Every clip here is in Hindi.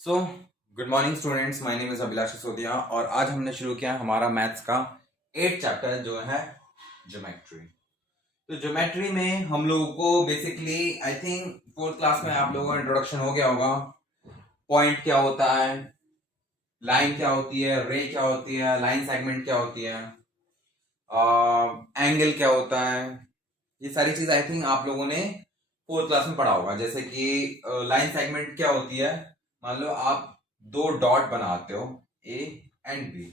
So good morning students, my name is Abhilash Sisodia और आज हमने शुरू किया हमारा मैथ्स का 8th चैप्टर जो है ज्योमेट्री। तो ज्योमेट्री में हम लोगों को basically I think fourth class में आप लोगों का इंट्रोडक्शन हो गया होगा। पॉइंट क्या होता है, लाइन क्या होती है, रे क्या होती है, लाइन सेगमेंट क्या होती है, एंगल क्या होता है, ये सारी चीज आई थिंक आप लोगों ने फोर्थ क्लास में पढ़ा होगा। जैसे कि लाइन सेगमेंट क्या होती है, मान लो आप दो डॉट बनाते हो ए एंड बी,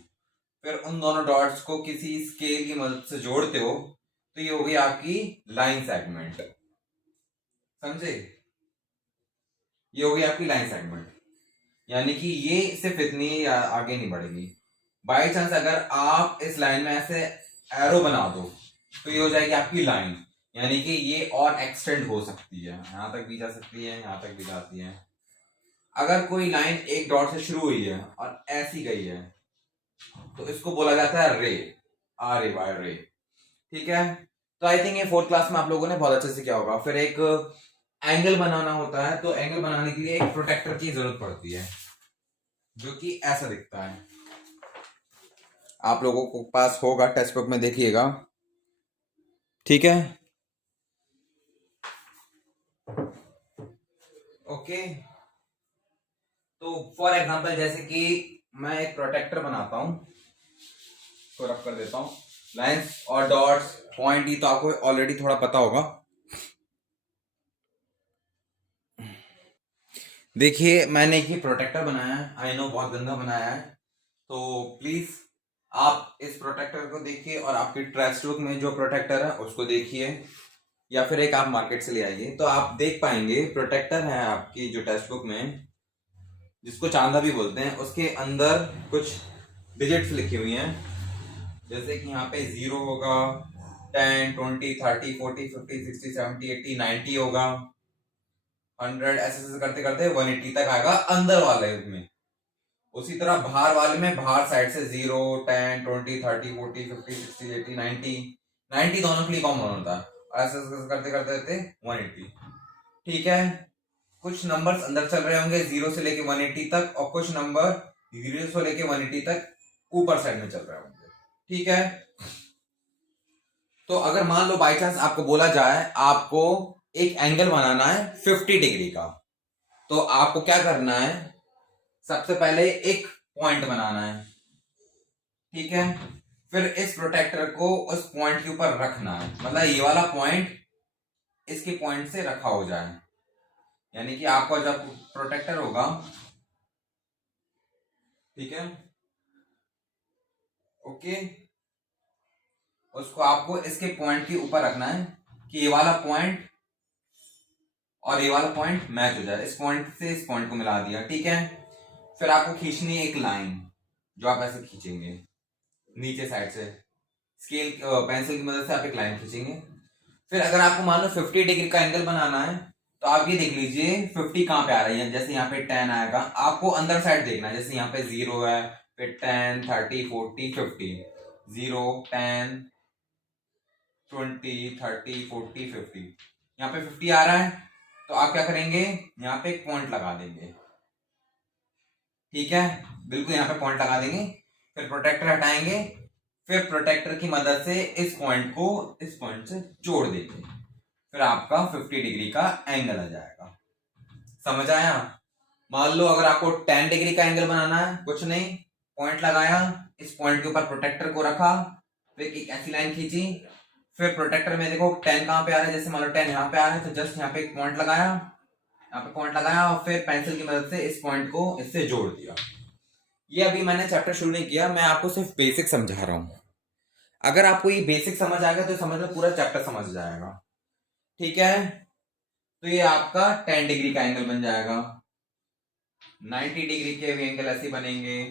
फिर उन दोनों डॉट्स को किसी स्केल की मदद से जोड़ते हो तो ये हो गई आपकी लाइन सेगमेंट। समझे? ये हो गई आपकी लाइन सेगमेंट, यानी कि ये सिर्फ इतनी ही आगे नहीं बढ़ेगी। बाई चांस अगर आप इस लाइन में ऐसे एरो बना दो तो ये हो जाएगी आपकी लाइन, यानी कि ये और एक्सटेंड हो सकती है, यहां तक भी जा सकती है, यहां तक भी जाती है। अगर कोई लाइन एक डॉट से शुरू हुई है और ऐसी गई है तो इसको बोला जाता है रे, आर ए वाई रे। ठीक है, तो आई थिंक ये फोर्थ क्लास में आप लोगों ने बहुत अच्छे से किया होगा। फिर एक एंगल बनाना होता है, तो एंगल बनाने के लिए एक प्रोटेक्टर की जरूरत पड़ती है जो कि ऐसा दिखता है। आप लोगों को पास होगा, टेक्स्ट बुक में देखिएगा। ठीक है, ओके। तो फॉर एग्जांपल जैसे कि मैं एक प्रोटेक्टर बनाता हूं, तो रख कर देता हूं लाइंस और डॉट्स पॉइंट, ही तो आपको ऑलरेडी थोड़ा पता होगा। देखिए मैंने एक ही प्रोटेक्टर बनाया है, आई नो बहुत गंदा बनाया है, तो प्लीज आप इस प्रोटेक्टर को देखिए और आपकी टेक्स्ट बुक में जो प्रोटेक्टर है उसको देखिए, या फिर एक आप मार्केट से ले आइए तो आप देख पाएंगे प्रोटेक्टर है आपकी जो टेक्स्ट बुक में, जिसको चांदा भी बोलते हैं, उसके अंदर कुछ डिजिट्स लिखी हुई हैं। जैसे कि यहाँ पे 0 होगा, 10, 20, 30, 40, 50, 60, 70, 80, 90 होगा, 100, ऐसे करते करते 180 तक आएगा अंदर वाले में। उसी तरह बाहर वाले में बाहर साइड से 0, 10, 20, 30, 40, 50, 60, 80, 90, 90 दोनों के लिए कॉमन होता है, और ऐसे करते करते करते 180। ठीक है, कुछ नंबर्स अंदर चल रहे होंगे 0 से लेके 180 तक, और कुछ नंबर 0 से लेके 180 तक ऊपर साइड में चल रहे होंगे। ठीक है, तो अगर मान लो बाई चांस आपको बोला जाए आपको एक एंगल बनाना है 50 डिग्री का, तो आपको क्या करना है, सबसे पहले एक पॉइंट बनाना है। ठीक है, फिर इस प्रोटेक्टर को उस पॉइंट के ऊपर रखना है, मतलब ये वाला पॉइंट इसके पॉइंट से रखा हो जाए, यानी कि आपका जब प्रोटेक्टर होगा, ठीक है, ओके, उसको आपको इसके पॉइंट के ऊपर रखना है कि ये वाला पॉइंट और ये वाला पॉइंट मैच हो जाए। इस पॉइंट से इस पॉइंट को मिला दिया। ठीक है, फिर आपको खींचनी है एक लाइन, जो आप ऐसे खींचेंगे नीचे साइड से, स्केल पेंसिल की मदद से आप एक लाइन खींचेंगे। फिर अगर आपको मान लो 50 डिग्री का एंगल बनाना है, तो आप ये देख लीजिए 50 कहां पे आ रही है। जैसे यहाँ पे 10 आएगा, आपको अंदर साइड देखना है, जैसे यहाँ पे 0 है, फिर 10, 30, 40, 50, 0, 10, 20, 30, 40, 50, यहाँ पे 50 आ रहा है, तो आप क्या करेंगे, यहाँ पे एक पॉइंट लगा देंगे। ठीक है, बिल्कुल यहाँ पे पॉइंट लगा देंगे, फिर प्रोटेक्टर हटाएंगे, फिर प्रोटेक्टर की मदद से इस पॉइंट को इस पॉइंट से जोड़ देंगे, फिर आपका 50 डिग्री का एंगल आ जाएगा। समझ आया? मान लो अगर आपको 10 डिग्री का एंगल बनाना है, कुछ नहीं, पॉइंट लगाया, इस पॉइंट के ऊपर प्रोटेक्टर को रखा, फिर एक ऐसी लाइन खींची, फिर प्रोटेक्टर में देखो 10 कहां पे आ रहा है, जैसे मान लो 10 यहाँ पे आ रहा है, तो जस्ट यहाँ पे एक पॉइंट लगाया, यहाँ पे पॉइंट लगाया, और फिर पेंसिल की मदद से इस पॉइंट को इससे जोड़ दिया। ये अभी मैंने चैप्टर शुरू नहीं किया, मैं आपको सिर्फ बेसिक समझा रहा हूं। अगर आपको ये बेसिक समझ आ गया तो समझ लो पूरा चैप्टर समझ जाएगा। ठीक है, तो ये आपका 10 डिग्री का एंगल बन जाएगा, 90 डिग्री के भी एंगल ऐसे बनेंगे।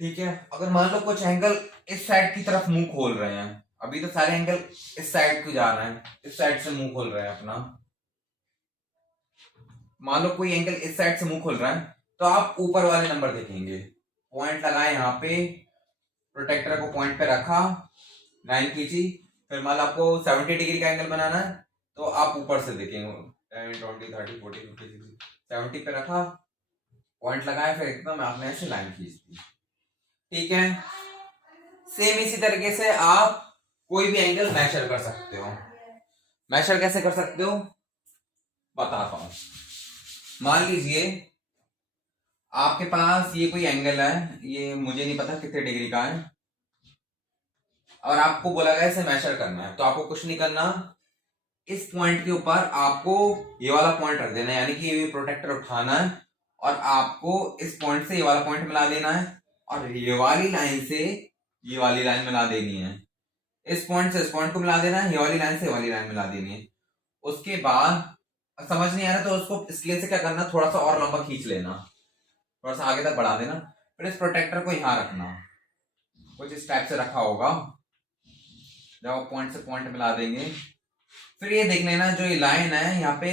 ठीक है, अगर मान लो कुछ एंगल इस साइड की तरफ मुंह खोल रहे हैं, अभी तो सारे एंगल इस साइड को जा रहे हैं, इस साइड से मुंह खोल रहे हैं अपना, मान लो कोई एंगल इस साइड से मुंह खोल रहा है, तो आप ऊपर वाले नंबर देखेंगे, पॉइंट लगाए यहाँ पे, प्रोटेक्टर को पॉइंट पे रखा, लाइन खींची, फिर मान लो आपको 70 डिग्री का एंगल बनाना है, तो आप ऊपर से देखेंगे 10, 20, 30, 40, 50, 60, 70 पे रखा, पॉइंट लगाया, फिर एकदम आपने ऐसे लाइन खींच दी। ठीक है, सेम इसी तरीके से आप कोई भी एंगल मेजर कर सकते हो। मेजर कैसे कर सकते हो बताता हूं। मान लीजिए आपके पास ये कोई एंगल है, ये मुझे नहीं पता कितने डिग्री का है, और आपको बोला गया इसे मेजर करना है, तो आपको कुछ नहीं करना, इस पॉइंट के ऊपर आपको ये वाला पॉइंट रख देना है, यानी कि ये प्रोटेक्टर उठाना है और आपको इस पॉइंट से ये वाला पॉइंट मिला देना है, और ये वाली लाइन से ये वाली लाइन मिला देनी है। इस पॉइंट से इस पॉइंट को मिला देना है, ये वाली लाइन से ये वाली लाइन मिला देनी है। उसके बाद समझ नहीं आ रहा तो उसको स्केल से क्या करना, थोड़ा सा और लंबा खींच लेना, थोड़ा सा आगे तक बढ़ा देना, फिर इस प्रोटेक्टर को यहां रखना, कुछ इस टाइप से रखा होगा। जब आप पॉइंट से पॉइंट मिला देंगे, फिर ये देख लेना जो ये लाइन है यहाँ पे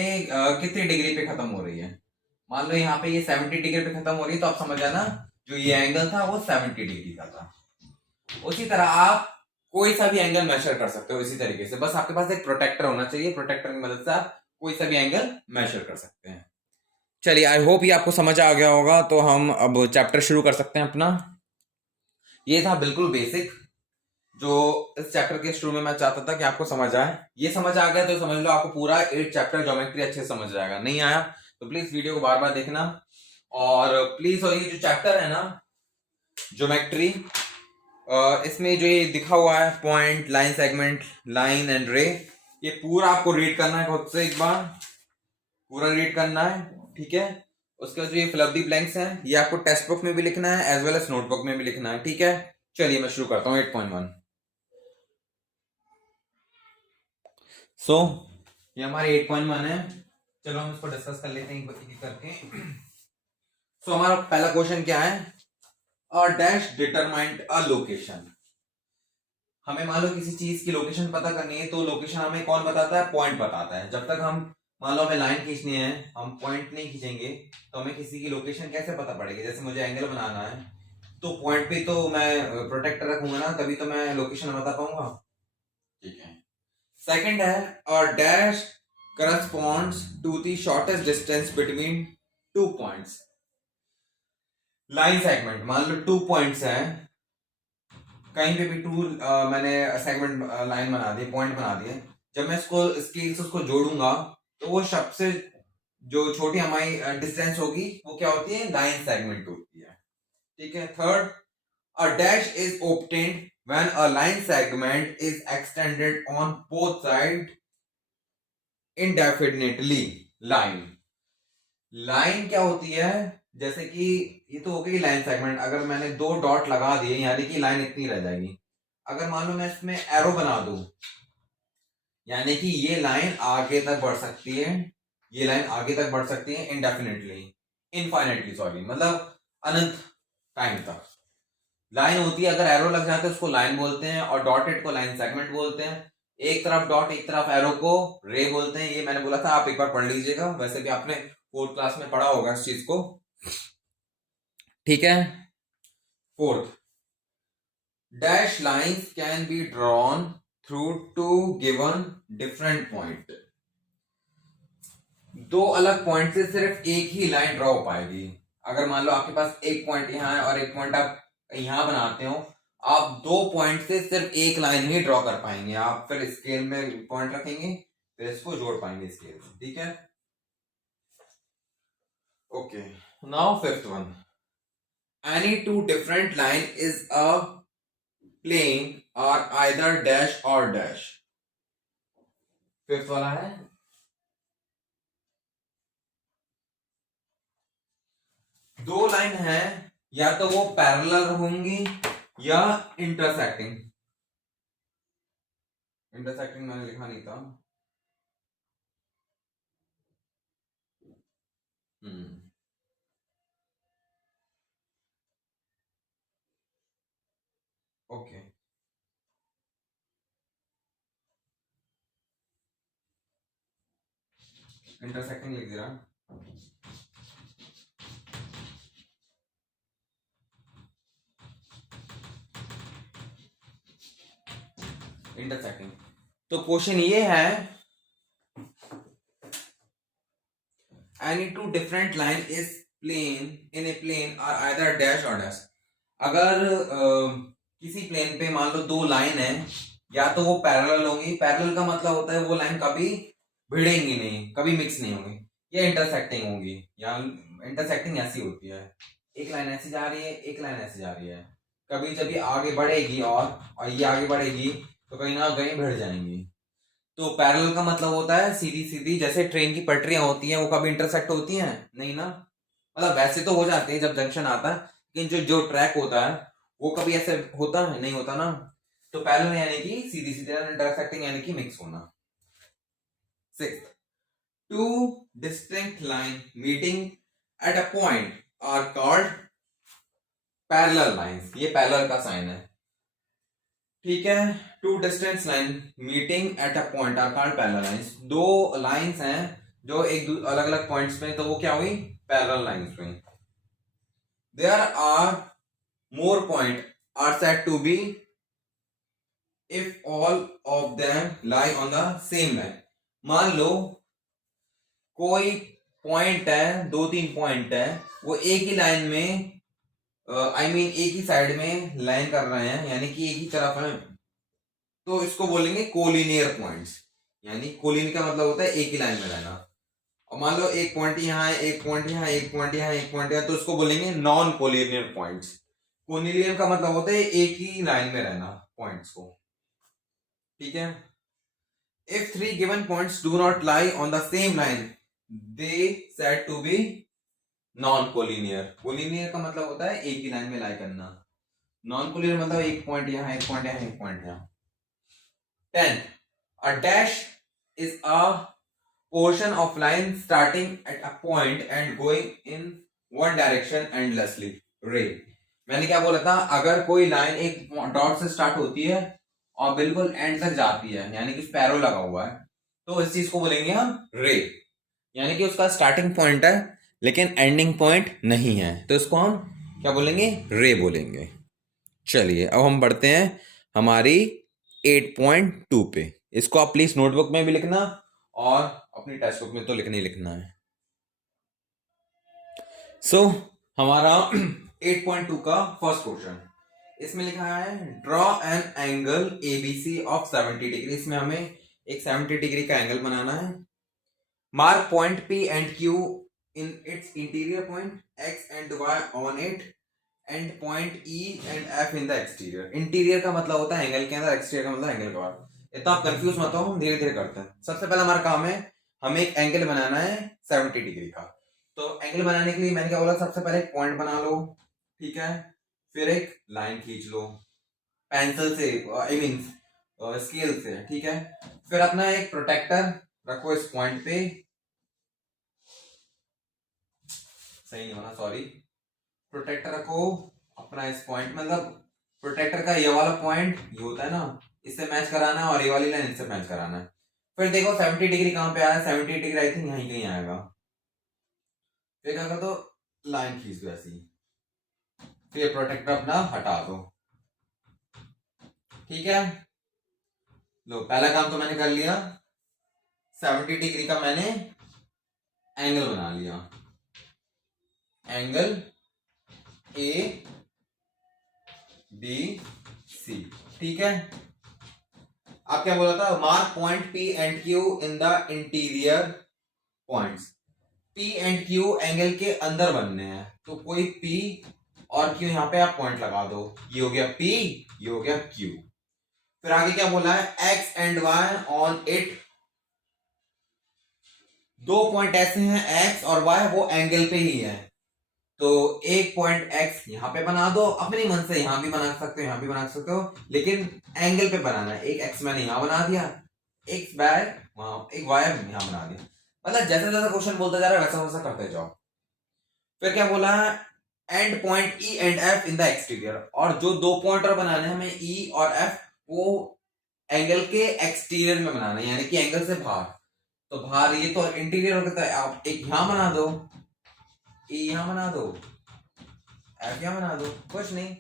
कितनी डिग्री पे खत्म हो रही है। मान लो यहाँ पे ये 70 डिग्री पे खत्म हो रही है, तो आप समझ जाना जो ये एंगल था वो 70 डिग्री का था। उसी तरह आप कोई सा भी एंगल मेजर कर सकते हो इसी तरीके से, बस आपके पास एक प्रोटेक्टर होना चाहिए, प्रोटेक्टर की मदद से आप कोई सा भी एंगल मेजर कर सकते हैं। चलिए, आई होप ये आपको समझ आ गया होगा, तो हम अब चैप्टर शुरू कर सकते हैं अपना। ये था बिल्कुल बेसिक, जो इस चैप्टर के शुरू में मैं चाहता था कि आपको समझ आए। ये समझ आ गया तो समझ लो आपको पूरा 8 चैप्टर ज्योमेट्री अच्छे से समझ जाएगा। नहीं आया तो प्लीज वीडियो को बार बार देखना, और प्लीज, और ये जो चैप्टर है ना ज्योमेट्री, इसमें जो ये दिखा हुआ है point, line segment, line and रे, ये पूरा आपको रीड करना है खुद से, एक बार पूरा रीड करना है। ठीक है, उसके बाद जो ये फिल द ब्लैंक्स हैं ये आपको टेक्स्ट बुक में भी लिखना है एज वेल एज नोटबुक में भी लिखना है। ठीक है, चलिए मैं शुरू करता हूँ 8.1। सो ये हमारे 8.1 है, चलो हम इसको डिस्कस कर लेते हैं एक करके। सो हमारा पहला क्वेश्चन क्या है, a dash determined a location. हमें मान लो किसी चीज की लोकेशन पता करनी है, तो लोकेशन हमें कौन बताता है, पॉइंट बताता है। जब तक हम मान लो हमें लाइन खींचनी है, हम पॉइंट नहीं खींचेंगे तो हमें किसी की लोकेशन कैसे पता पड़ेगी। जैसे मुझे एंगल बनाना है तो पॉइंट पे तो मैं प्रोटेक्टर रखूंगा ना, तभी तो मैं लोकेशन बता पाऊंगा। ठीक है, सेकंड है a dash corresponds to the shortest distance between 2 points. Line segment, मान लो 2 पॉइंट्स हैं, कहीं पे भी 2 मैंने सेगमेंट लाइन बना दी, पॉइंट बना दिए। जब मैं इसको स्केल से उसको जोड़ूंगा तो वो सबसे जो छोटी हमारी डिस्टेंस होगी वो क्या होती है, लाइन सेगमेंट होती है। ठीक है, third a dash is obtained when a line segment is extended on both side इंडेफिनिटली। Line क्या होती है, जैसे कि ये तो हो गई लाइन सेगमेंट, अगर मैंने 2 डॉट लगा दिए यानी कि लाइन इतनी रह जाएगी। अगर मान लो मैं इसमें एरो बना दूं, यानी कि ये लाइन आगे तक बढ़ सकती है, ये लाइन आगे तक बढ़ सकती है इनडेफिनेटली, इनफाइनेटली सॉरी, मतलब अनंत टाइम तक। लाइन होती है, अगर एरो लग जाता है उसको लाइन बोलते हैं, और डॉटेड को लाइन सेगमेंट बोलते हैं। एक तरफ डॉट एक तरफ एरो को रे बोलते हैं। ये मैंने बोला था, आप एक बार पढ़ लीजिएगा, वैसे भी आपने 4th क्लास में पढ़ा होगा इस चीज को। ठीक है, fourth, dash lines can be drawn through 2 given different point. 2 अलग पॉइंट से सिर्फ एक ही लाइन ड्रॉ हो पाएगी। अगर मान लो आपके पास एक पॉइंट यहाँ है और एक पॉइंट आप यहां बनाते हो, आप 2 पॉइंट से सिर्फ एक लाइन ही ड्रॉ कर पाएंगे। आप फिर स्केल में पॉइंट रखेंगे, फिर इसको जोड़ पाएंगे स्केल से। ठीक है, okay, now fifth one, any 2 different line is a plane और आइदर डैश और डैश। फिफ्थ वाला है, दो लाइन है, या तो वो पैरेलल होंगी या इंटरसेक्टिंग। इंटरसेक्टिंग मैंने लिखा नहीं था। ओके, इंटरसेक्टिंग लिख दे रहा। इंटरसेक्टिंग, तो क्वेश्चन ये है, any 2 different line is in a plane are either dash और डैश। अगर किसी प्लेन पे मान लो दो लाइन है, या तो वो पैरेलल होंगी, पैरेलल का मतलब होता है वो लाइन कभी भिड़ेंगी नहीं, कभी मिक्स नहीं होंगी, या इंटरसेक्टिंग होंगी। या इंटरसेक्टिंग ऐसी होती है, एक लाइन ऐसी जा रही है, एक लाइन ऐसी जा रही है, कभी जब ये आगे बढ़ेगी और ये आगे बढ़ेगी तो कहीं ना कहीं भिड़ जाएंगी। तो पैरेलल का मतलब होता है सीधी सीधी, जैसे ट्रेन की पटरियां होती हैं वो कभी इंटरसेक्ट होती हैं नहीं ना, मतलब वैसे तो हो जाते हैं जब जंक्शन आता है, लेकिन जो जो ट्रैक होता है वो कभी ऐसे होता है नहीं होता ना। तो पैरेलल यानी कि सीधी सीधी, इंटरसेक्टिंग यानी कि मिक्स होना। 6, two distinct line meeting at a point are called parallel lines. ये पैरेलल का साइन है, ठीक है। Two distance line meeting at a point are called parallel lines. दो लाइंस हैं जो एक अलग अलग पॉइंट्स पे, तो वो क्या हुई, पैरेलल लाइंस हुई। There are more point are said to be if all of them lie on the same line. मान लो कोई पॉइंट है, दो तीन पॉइंट है, वो एक ही लाइन में एक ही साइड में लाइन कर रहे हैं, यानी कि एक ही तरफ है, तो इसको बोलेंगे कोलिनियर पॉइंट्स। यानी कोलिन का मतलब होता है एक ही लाइन में रहना। और मान लो एक पॉइंट यहाँ है, एक पॉइंट यहाँ, एक पॉइंट यहाँ, एक पॉइंट यहाँ, तो इसको बोलेंगे नॉन कोलिनियर पॉइंट्स। कोलिनियर का मतलब होता है एक ही लाइन में रहना पॉइंट्स को, ठीक है। If three given points do not lie on the same line they said to be non collinear. Collinear का मतलब होता है एक ही लाइन में लाई करना, नॉन कोलिनियर मतलब एक पॉइंट यहाँ, एक पॉइंट यहाँ, एक पॉइंट यहाँ। 10, a dash is a portion of line starting at a point and going in one direction endlessly. रे, मैंने क्या बोला था, अगर कोई लाइन एक डॉट से स्टार्ट होती है और बिल्कुल एंड तक जाती है, यानी कि स्पैरो लगा हुआ है, तो इस चीज को बोलेंगे हम रे। यानी कि उसका स्टार्टिंग पॉइंट है लेकिन एंडिंग पॉइंट नहीं है, तो इसको हम क्या बोलेंगे, रे बोलेंगे। चलिए अब हम बढ़ते हैं हमारी 8.2 पे। इसको आप प्लीज नोटबुक में भी लिखना और अपनी टेक्स्ट बुक में तो लिखना ही लिखना है। सो हमारा 8.2 का फर्स्ट क्वेश्चन, इसमें लिखा है draw an angle ABC of 70 degree. इसमें हमें एक 70 डिग्री का एंगल बनाना है। Mark point P and Q in its interior point X and Y on it and point E and F in the exterior. Interior का मतलब होता है एंगल के अंदर, एक्सटीरियर का मतलब एंगल के बाहर। इतना आप कंफ्यूज मत हो, हम धीरे धीरे करते हैं। सबसे पहला हमारा काम है, हमें एक एंगल बनाना है 70 डिग्री का। तो एंगल बनाने के लिए मैंने क्या बोला, सबसे पहले एक पॉइंट बना लो, ठीक है, फिर एक लाइन खींच लो पेंसिल से, स्केल से, ठीक है। फिर अपना एक प्रोटेक्टर रखो इस पॉइंट पे, सही नहीं होना, सॉरी, प्रोटेक्टर रखो अपना इस पॉइंट, मतलब प्रोटेक्टर का ये वाला पॉइंट ये होता है ना, इससे मैच कराना है, और ये वाली लाइन इससे मैच कराना है। फिर देखो 70 डिग्री कहां पे आया, 70 डिग्री आई थिंक यहीं कहीं आएगा। फिर क्या कर दो, लाइन खींच दो ऐसी, फिर प्रोटेक्टर अपना हटा दो, ठीक है। लो पहला काम तो मैंने कर लिया, 70 डिग्री का मैंने एंगल बना लिया, एंगल ए बी सी, ठीक है। आप क्या बोला था, mark point P and Q in the interior points. P and Q angle के अंदर बनने हैं, तो कोई पी और क्यू यहां पे आप पॉइंट लगा दो, ये हो गया पी, ये हो गया क्यू। फिर आगे क्या बोला है, X and Y on it. दो पॉइंट ऐसे हैं एक्स और वाई, वो एंगल पे ही है, तो एक पॉइंट एक्स यहां पे बना दो, अपने मन से यहां भी बना सकते हो, यहां भी बना सकते हो, लेकिन एंगल पे बनाना है। एक एक्स मैंने यहां बना दिया, एक वाई वहां, एक वाई यहां बना दिया, मतलब जैसा जैसा क्वेश्चन बोलता जा रहा है वैसा वैसा करते जाओ। फिर क्या बोला, and point E and F in the exterior. और जो दो पॉइंट और बनाने हैं हमें ई और एफ, वो एंगल के एक्सटीरियर में बनाना है, यानी कि एंगल से बाहर। तो बाहर ये तो इंटीरियर होता है, आप एक यहां बना दो, ए यहां बना दो, एफ यहां बना दो, कुछ नहीं।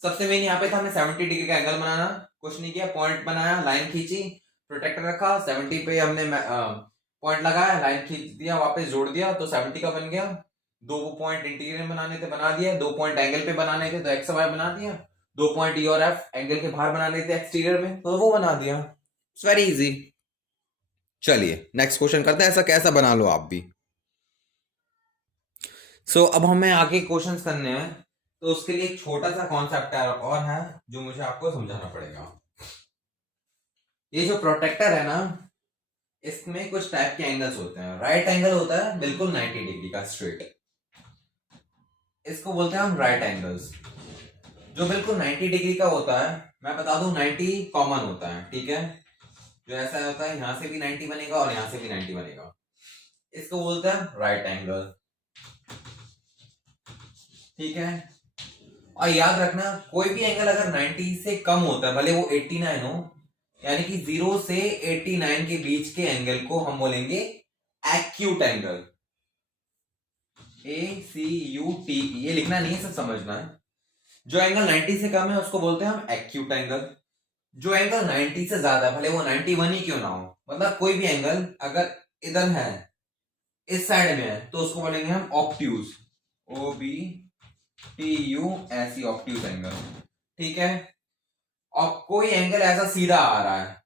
सबसे मेन यहाँ पे था हमें 70 डिग्री का एंगल बनाना, कुछ नहीं किया, पॉइंट बनाया, लाइन खींची, प्रोटेक्टर रखा, 70 पे हमने पॉइंट लगाया, लाइन खींच दिया, वापस जोड़ दिया, तो 70 का बन गया दो पॉइंट इंटीरियर में बनाने थे, बना दिया। दो पॉइंट एंगल पे बनाने थे तो एक्स वाई बना दिया। दो पॉइंट ई और एफ एंगल के बाहर बनाने थे एक्सटीरियर में, तो वो बना दिया। It's very easy. चलिए नेक्स्ट क्वेश्चन करते हैं, ऐसा कैसा बना लो आप भी। अब हमें आगे क्वेश्चंस करने हैं, तो उसके लिए एक छोटा सा कॉन्सेप्ट और है जो मुझे आपको समझाना पड़ेगा। ये जो प्रोटेक्टर है ना, इसमें कुछ टाइप के एंगल्स होते हैं। राइट एंगल होता है बिल्कुल 90 डिग्री का स्ट्रेट, इसको बोलते हैं हम राइट एंगल्स। जो बिल्कुल 90 डिग्री का होता है, मैं बता दूं 90 कॉमन होता है, ठीक है। जो ऐसा होता है यहां से भी 90 बनेगा और यहां से भी 90 बनेगा, इसको बोलते हैं राइट एंगल, ठीक है। और याद रखना कोई भी एंगल अगर 90 से कम होता है, भले वो 89 हो, यानी कि 0 से 89 के बीच के एंगल को हम बोलेंगे एक्यूट एंगल। ACUT, ये लिखना नहीं है, सब समझना है। जो एंगल 90 से कम है उसको बोलते हैं हम एक्यूट एंगल। जो एंगल 90 से ज्यादा, भले वो 91 ही क्यों ना हो, मतलब कोई भी एंगल अगर इधर है, इस साइड में है, तो उसको बोलेंगे हम ऑब्ट्यूज। OBTUS, ऑब्ट्यूज एंगल, ठीक है। और कोई एंगल ऐसा सीधा आ रहा है,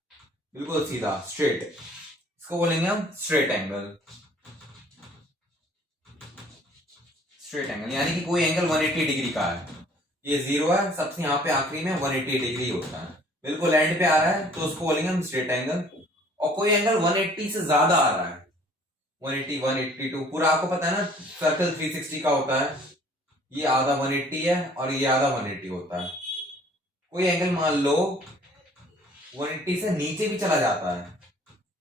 बिल्कुल सीधा स्ट्रेट, इसको बोलेंगे हम स्ट्रेट एंगल। स्ट्रेट एंगल यानी कि कोई एंगल 180 डिग्री का है, ये 0 है, सबसे यहाँ पे आखिरी में 180 डिग्री होता है, बिल्कुल एंड पे आ रहा है, तो उसको बोलेंगे हम स्ट्रेट एंगल। और कोई एंगल 180 से ज्यादा आ रहा है, 180, 182, पूरा आपको पता है ना सर्कल 360 का होता है, ये आधा 180 है और ये आधा 180 होता है। कोई एंगल मान लो 180 से नीचे भी चला जाता है,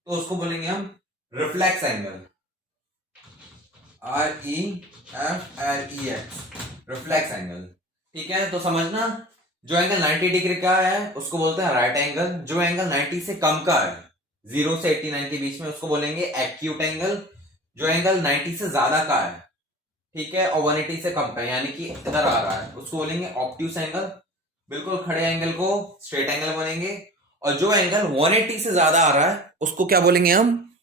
तो उसको बोलेंगे हम reflex angle, REFLEX, reflex angle, ठीक है। तो समझना, जो एंगल 90 डिग्री का है उसको बोलते हैं राइट एंगल। जो एंगल 90 से कम का है, 0 से 89 के बीच में, उसको बोलेंगे एक्यूट एंगल। जो एंगल 90 से ज्यादा का है, ठीक है, और 180 से कम का यानी कि इधर आ रहा है, उसको बोलेंगे ऑब्ट्यूस एंगल। बिल्कुल खड़े एंगल को स्ट्रेट एंगल बनेंगे। और जो एंगल 180 से ज्यादा आ रहा है उसको क्या बोलेंगे हम,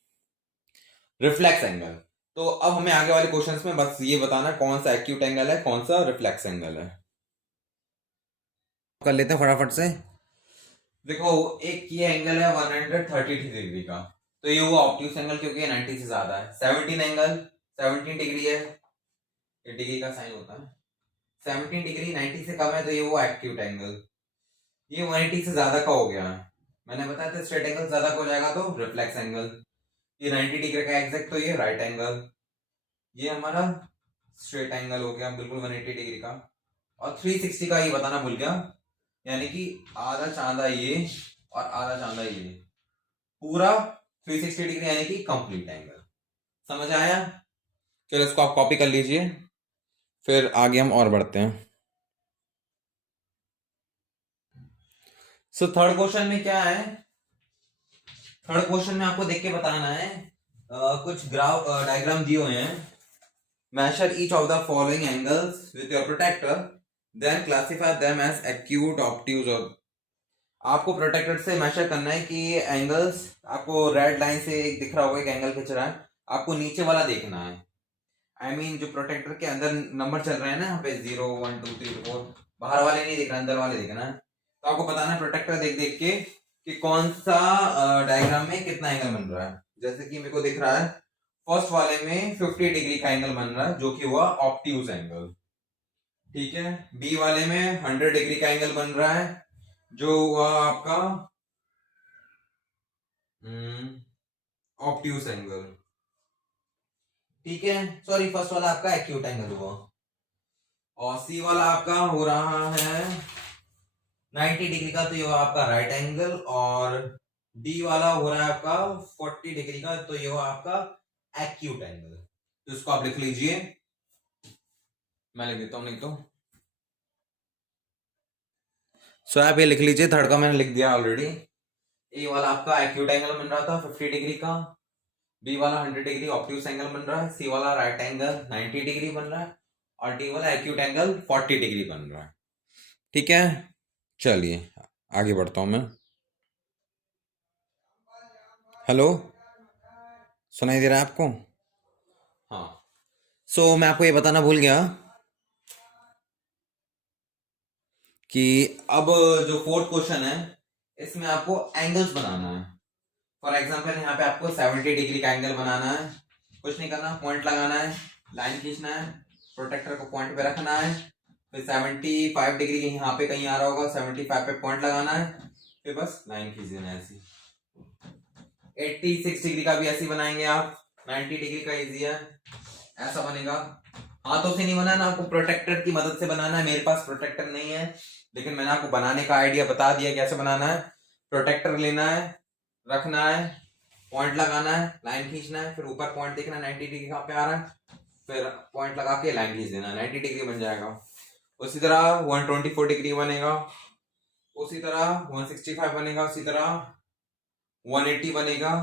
रिफ्लेक्स एंगल। तो अब हमें आगे वाले क्वेश्चंस में बस ये बताना कौन सा एक्यूट एंगल है, कौन सा रिफ्लेक्स एंगल है। कर लेते हैं फटाफट से। देखो एक ये एंगल है 130 डिग्री का, तो ये हुआ ऑब्ट्यूस एंगल क्योंकि ये 90 से ज्यादा है। 17 एंगल 17 डिग्री है, ये डिग्री का साइन होता है। 17 डिग्री 90 से कम है, तो ये वो एक्यूट एंगल। ये 180 से ज्यादा का हो गया, मैंने बताया था स्ट्रेट एंगल ज्यादा का हो जाएगा तो रिफ्लेक्स एंगल। ये 90 डिग्री का एग्जैक्ट, तो ये राइट एंगल। ये हमारा स्ट्रेट एंगल हो गया बिल्कुल 180 डिग्री का। और 360 का ये बताना भूल गया, यानी कि आधा चांदा ये और आधा चांदा ये, पूरा 360 डिग्री यानी कि कंप्लीट एंगल। समझ आया? चलो इसको आप कॉपी कर लीजिए, फिर आगे हम और बढ़ते हैं। थर्ड क्वेश्चन में क्या है, थर्ड क्वेश्चन में आपको देख के बताना है, कुछ ग्राफ डायग्राम दिए हुए हैं। Measure each of the following angles with your protractor, then classify them as acute, obtuse. और आपको प्रोटेक्टर से मेजर करना है कि ये एंगल्स, आपको रेड लाइन से एक दिख रहा होगा, एक एंगल खिंच रहा है, आपको नीचे वाला देखना है। आई मीन जो प्रोटेक्टर के अंदर नंबर चल रहे हैं ना, यहाँ पे 0 1 2 3 4, बाहर वाले नहीं दिख रहे, अंदर वाले दिखना है। तो आपको बताना है प्रोटेक्टर देख देख के कि कौन सा डायग्राम में कितना एंगल बन रहा है। जैसे कि मेरे को दिख रहा है फर्स्ट वाले में 50 डिग्री का एंगल बन रहा है, जो कि हुआ ऑब्ट्यूज एंगल, ठीक है। बी वाले में 100 डिग्री का एंगल बन रहा है, जो हुआ आपका ऑब्ट्यूज एंगल, ठीक है। सॉरी, फर्स्ट वाला आपका एक्यूट एंगल हुआ। और सी वाला आपका हो रहा है 90 डिग्री का, तो ये हुआ आपका राइट एंगल। और डी वाला हो रहा है आपका 40 डिग्री का, तो ये हुआ आपका एक्यूट एंगल। तो इसको आप लिख लीजिए, मैं लिख देता हूं नहीं तो। आप ये लिख लीजिए, थर्ड का मैंने लिख दिया ऑलरेडी। ए वाला आपका एक्यूट एंगल बन रहा था 50 डिग्री का, बी वाला 100 डिग्री ऑब्ट्यूस एंगल बन रहा है, सी वाला राइट एंगल 90 डिग्री बन रहा है, और डी वाला एक्यूट एंगल 40 डिग्री बन रहा है, ठीक है। चलिए आगे बढ़ता हूं मैं। हेलो, सुनाई दे रहा है आपको? हाँ, मैं आपको ये बताना भूल गया कि अब जो फोर्थ क्वेश्चन है इसमें आपको एंगल्स बनाना है। फॉर एग्जांपल यहाँ पे आपको 70 डिग्री का एंगल बनाना है। कुछ नहीं करना, पॉइंट लगाना है, लाइन खींचना है, प्रोटेक्टर को पॉइंट पे रखना है, फिर 75 डिग्री यहाँ पे कहीं आ रहा होगा, 75 पे पॉइंट लगाना है, फिर बस लाइन खींच देना है ऐसी। 86 डिग्री का भी ऐसे बनाएंगे आप, 90 डिग्री का इजी है, ऐसा बनेगा। हाथों से नहीं बनाना, आपको प्रोटेक्टर की मदद से बनाना है। मेरे पास प्रोटेक्टर नहीं है, लेकिन मैंने आपको बनाने का आइडिया बता दिया कैसे बनाना है। प्रोटेक्टर लेना है, रखना है, पॉइंट लगाना है, लाइन खींचना है, फिर ऊपर पॉइंट देखना है 90 डिग्री कहाँ पे आ रहा है, फिर पॉइंट लगा के लाइन खींच देना, 90 डिग्री बन जाएगा। उसी तरह 124 डिग्री बनेगा, उसी तरह 165 बनेगा, उसी तरह 180 बनेगा,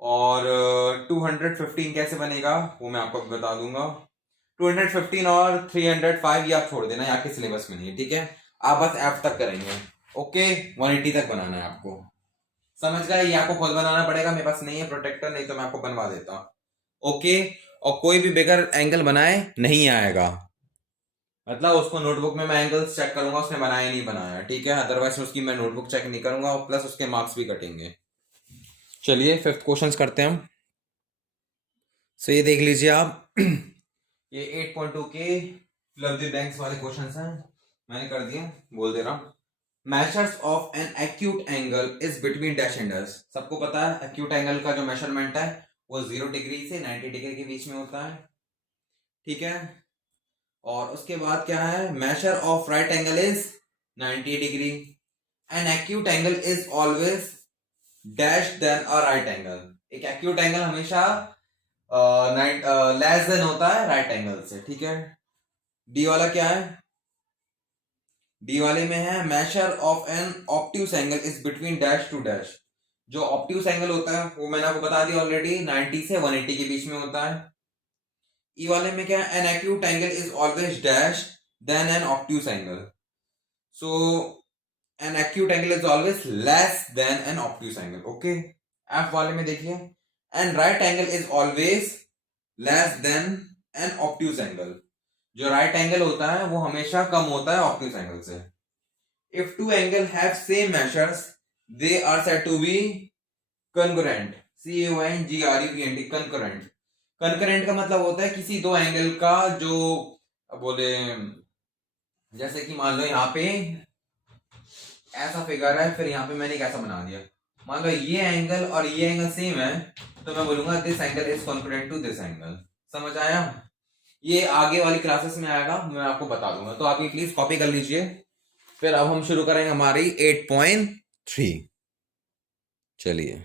और 215 कैसे बनेगा वो मैं आपको बता दूंगा। 215 और 305 ये आप छोड़ देना, यहाँ के सिलेबस में नहीं है, ठीक है। आप बस एफ तक करेंगे, ओके। 180 तक बनाना है आपको, समझ गए। ये आपको खुद बनाना पड़ेगा, मेरे पास नहीं है प्रोटेक्टर, नहीं तो मैं आपको बनवा देता, ओके। और कोई भी बगैर एंगल बनाए नहीं आएगा, मतलब उसको नोटबुक में मैं एंगल्स चेक करूंगा उसने बनाया नहीं बनाया, ठीक है। अदरवाइज उसकी मैं नोटबुक चेक नहीं करूंगा, और प्लस उसके मार्क्स भी कटेंगे। चलिए फिफ्थ क्वेश्चन करते हैं हम। ये देख लीजिए आप ये 8.2 के फिल द ब्लैंक्स वाले क्वेश्चंस हैं, मैंने कर दिए, बोल दे रहा हूं। Measures of N acute angle is between dash and dash. सबको पता है एक्यूट एंगल का जो मेजरमेंट है वो 0 डिग्री से 90 डिग्री के बीच में होता है, ठीक है। और उसके बाद क्या है, measure of right angle is 90 degree. An acute angle is always dash than a right angle. एक एक्यूट एंगल हमेशा लेस देन होता है राइट एंगल से, ठीक है। डी वाला क्या है, डी वाले में है measure of an obtuse angle is between dash to dash. जो ऑब्ट्यूस एंगल होता है वो मैंने आपको बता दिया ऑलरेडी, 90 से 180 के बीच में होता है। ई वाले में क्या है, an acute angle is always dash than an obtuse angle. So an acute angle is always less than an obtuse angle, okay. F वाले में देखिए, an right angle is always less than an obtuse angle. जो राइट एंगल होता है वो हमेशा कम होता है ऑब्ट्यूस एंगल से। If two angle have same measures they are said to be concurrent, CONGRUENT, concurrent. Concurrent का मतलब होता है किसी दो एंगल का जो बोले, जैसे कि मान लो यहाँ पे ऐसा फिगर है, फिर यहाँ पे मैंने कैसा बना दिया, मान लो ये एंगल और ये एंगल सेम है, तो मैं बोलूंगा this angle is concurrent to this angle. समझ आया। ये आगे वाली क्लासेस में आएगा, मैं आपको बता दूंगा, तो आप ये प्लीज कॉपी कर लीजिए। फिर अब हम शुरू करेंगे हमारी 8.3। चलिए।